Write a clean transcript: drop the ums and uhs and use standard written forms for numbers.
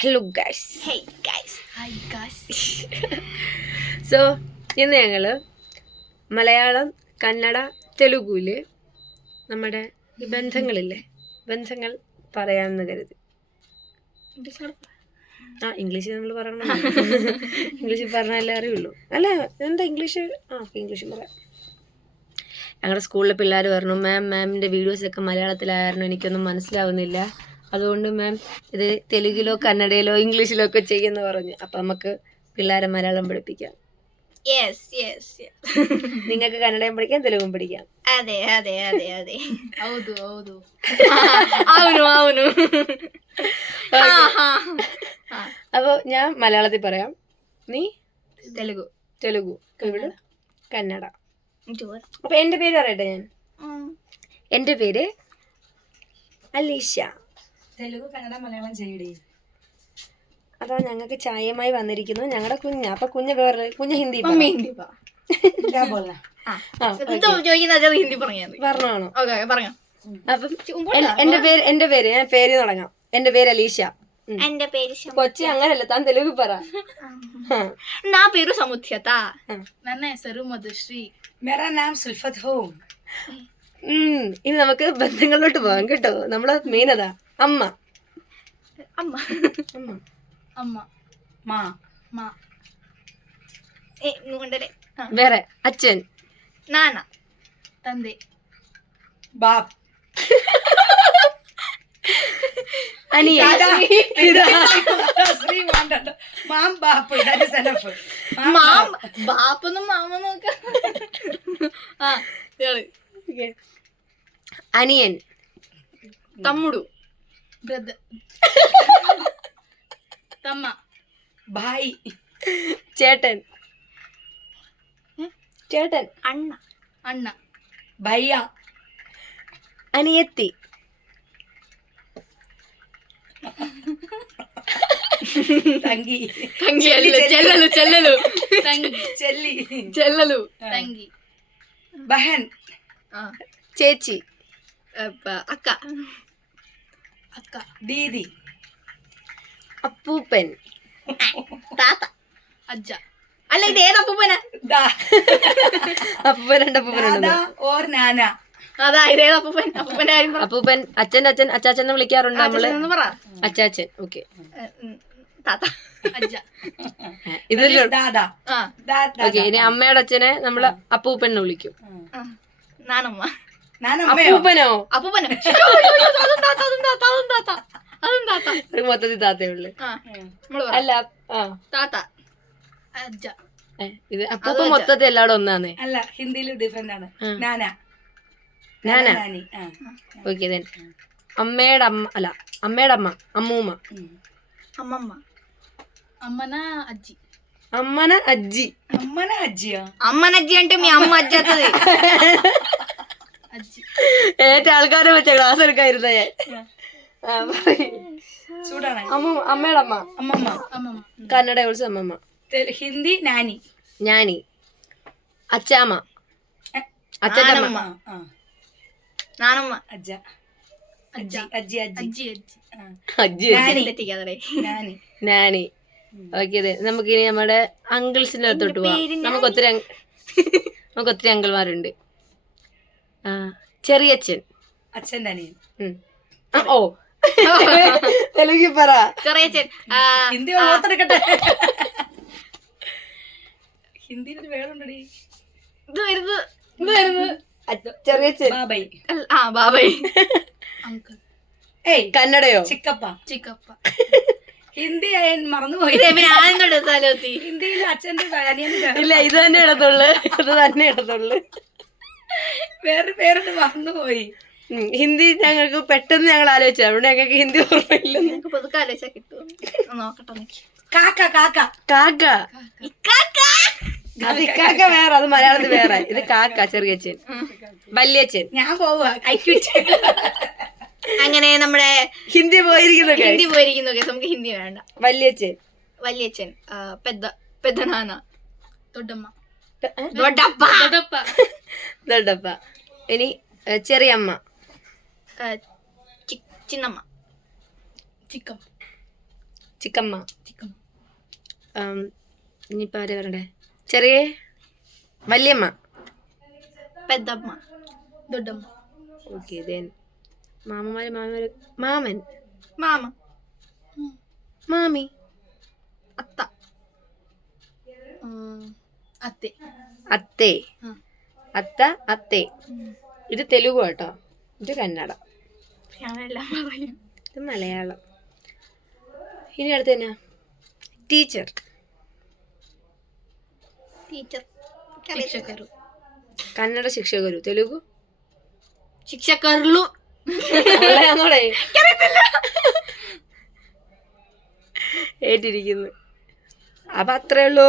Hello guys. Hey guys. Hi guys. So ഇന്ന് ഞങ്ങൾ മലയാളം, കന്നഡ, തെലുഗുവിൽ നമ്മുടെ ഈ ബന്ധങ്ങളില്ലേ, ബന്ധങ്ങൾ പറയാമെന്ന് കരുതി. ഇംഗ്ലീഷ് നമ്മൾ പറയണം. ഇംഗ്ലീഷിൽ പറഞ്ഞാലേ അറിയുള്ളൂ. അല്ല എന്താ ഇംഗ്ലീഷ്? ഇംഗ്ലീഷും പറയാം. ഞങ്ങളുടെ സ്കൂളിലെ പിള്ളേർ പറഞ്ഞു, മാമിൻ്റെ വീഡിയോസൊക്കെ മലയാളത്തിലായിരുന്നു, എനിക്കൊന്നും മനസ്സിലാവുന്നില്ല, അതുകൊണ്ട് മാം ഇത് തെലുങ്കിലോ കന്നഡയിലോ ഇംഗ്ലീഷിലോ ഒക്കെ ചെയ്യുമെന്ന് പറഞ്ഞു. അപ്പം നമുക്ക് പിള്ളേരെ മലയാളം പഠിപ്പിക്കാം. Yes. നിങ്ങൾക്ക് കന്നഡയും പഠിക്കാം, തെലുങ്കും പഠിക്കാം. അതെ. ಹೌದು. ಅವನು. അപ്പോൾ ഞാൻ മലയാളത്തിൽ പറയാം, നീ തെലുഗു, ഇവിടെ കന്നഡ. അപ്പൊ എൻ്റെ പേര് പറയട്ടെ. ഞാൻ എൻ്റെ പേര് അലീഷ. തെലുഗു, കന്നഡ, മലയാളം ചെയ്യടേ. അതാ ഞങ്ങൾക്ക് ചായയുമായി വന്നിരിക്കുന്നു ഞങ്ങളുടെ കുഞ്ഞ. അപ്പൊ കുഞ്ഞ വേറെ കുഞ്ഞ ഹിന്ദി പറഞ്ഞാണോ? അപ്പം എന്റെ പേര് ഞാൻ പേര് തുടങ്ങാം. എന്റെ പേര് അലീഷ. കൊച്ചി അങ്ങനല്ല, താൻ തെലുഗു പറ. నా పేరు సముద్యత. ನನ್ನ ಹೆಸರು ಮಧುಶ್ರೀ. ಮೇರಾ നാം സുൽഫത്ത് ഹോ. ഇനി നമുക്ക് ബന്ധങ്ങളിലോട്ട് പോകാം കേട്ടോ. നമ്മളെ മെയിൻ അതാ അമ്മ. വേറെ അച്ഛൻ, നാന, ತಂದೆ, ബാപ്പ്, അനിയൻ, മാം, ബാപ്പ്. ബാപ്പൊന്നും മാമൊന്നും ഒക്കെ. അനിയൻ, തമ്മുടു, బ్రదర్, తమ్మ, ഭായ്, ചേട്ടൻ, അണ്ണ, ഭയ്യ, അനിയത്തി, ತಂಗಿ, ചെല്ലലു, ತಂಗಿ, ബഹൻ, ചേച്ചി, അക്ക, ദീദി, അപ്പൂപ്പൻ, താത്ത, അജ്ജ. അല്ല ഇത് ഏത് അപ്പൂപ്പന? അപ്പൂപ്പൻ രണ്ടപ്പൂപ്പനുണ്ട്. ഓർ നാന. അതാ ഇതേത് അപ്പൂപ്പൻ? അപ്പൂപ്പന്റെ കാര്യം പറ. അപ്പൂപ്പൻ അച്ഛൻ്റെ അച്ഛൻ അച്ചാച്ചൻ വിളിക്കാറുണ്ട് നമ്മള്. പറ. അച്ചാച്ചൻ. ഓക്കെ. താത്ത, അജ്ജ. ഇതില് ഓക്കെ. ഇനി അമ്മയുടെ അച്ഛനെ നമ്മള് അപ്പൂപ്പൻ എന്ന് വിളിക്കും. നാനമ്മ. അപ്പൂപ്പനോ? അപ്പൂപ്പനോ? മൊത്തത്തിൽ താത്തേ ഉള്ളു. അല്ല താത്ത, അജ്ജ. ഇത് അപ്പൂപ്പൻ മൊത്തത്തിൽ എല്ലാവരും ഒന്നാന്നേ. അല്ല, ഹിന്ദിയിൽ ഡിഫറെന്റ് ആണ്. നാന. ഓക്കെ. അമ്മയുടെ അമ്മ അല്ല, അമ്മയുടെ അമ്മ അമ്മൂമ്മ. അമ്മമ്മ. అమ్మన అజ్జి. అమ్మన అజ్జి. అమ్మన అజ్జియా? అమ్మన అజ్జి అంటే మీ అమ్మ అజ్జి అవుతుంది. అజ్జి. ഏറ്റവും ആൾക്കാരെ വെച്ച ക്ലാസ് എടുക്കായിരുന്നേ. చూడాలి. അമ്മയുടെ അമ്മ അമ്മമ്മ. കന്നഡ ഓൾസോ അമ്മമ്മ. ഹിന്ദി നാനി. ഞാനി. അച്ചാമ്മ. അച്ഛൻ്റെ അമ്മ. നാനമ്മ. അജ്ജ. അജ്ജി. നാനി. ഓക്കെ. നമുക്കിനി നമ്മുടെ അങ്കിൾസിന്റെ അടുത്തോട്ട് പോവാം. നമുക്ക് ഒത്തിരി അങ്കിൾമാരുണ്ട്. ചെറിയച്ഛൻ, അച്ഛൻ്റെ അനിയൻ. ഓ തെലുങ്കിൽ പറ. ചെറിയച്ഛൻ. ഹിന്ദി ഓർത്തെടുക്കട്ടെ. ഹിന്ദിയിൽ ഒരു വേടുണ്ടടി. ഇത് വരുന്നത് ചെറിയച്ഛൻ. ബാബൈ. ബാബൈ. ഏയ് കന്നഡയോ? ചിക്കപ്പ. ഹിന്ദി മറന്നുപോയി. ഹിന്ദിയിൽ അച്ഛൻ്റെ അനിയന്റെ ഇല്ല, ഇത് തന്നെ ഇടത്തുള്ളു. വേറെ പേരുണ്ട്, മറന്നുപോയി. ഹിന്ദി ഞങ്ങൾക്ക് പെട്ടെന്ന് ഞങ്ങൾ ആലോചിച്ചു, അതുകൊണ്ട് ഞങ്ങൾക്ക് ഹിന്ദി ഓർമ്മയില്ല. പുതുക്കെ ആലോചിച്ചാ കിട്ടും. നോക്കട്ടെ. കാക്ക. അത് ഇക്കാക്ക വേറെ, അത് മലയാളത്തിൽ വേറെ. ഇത് കാക്ക. ചെറിയച്ഛൻ. വല്യച്ഛൻ. ഞാൻ പോവാ. അങ്ങനെ നമ്മുടെ ഹിന്ദി പോയിരിക്കുന്നു. നമുക്ക് ഹിന്ദി വേണ്ട. വല്യച്ഛൻ. പെദ്ദനാന. ദൊഡപ്പ. ഇനി ചെറിയമ്മ. ചിന്നമ്മ. ചിക്കമ്മ. చిక్కమ్మ ഇനിയിപ്പോൾ ആരെ പറയണ്ടേ? ചെറിയ വല്യമ്മ. పెద్దమ్మ. దొడ్డమ్మ ഓക്കെ ദെൻ മാമന്മാര് മാമൻ మామ. മാമി అత్త. అత్తే അത്തേ ആ. അത്ത അത്തേ. ഇത് തെലുഗു കേട്ടോ, ഇത് കന്നഡ, ഞാനെല്ലാം പറയും. ഇത് മലയാളം. ഇനി അടുത്ത് തന്നെ ടീച്ചർ. టీచర్. శిక్షకరు കന്നഡ ശിക്ഷകരു, തെലുഗു శిక్షకర్లు. മലയാളോടെ ഏറ്റിരിക്കുന്നു. അപ്പൊ അത്രേ ഉള്ളൂ.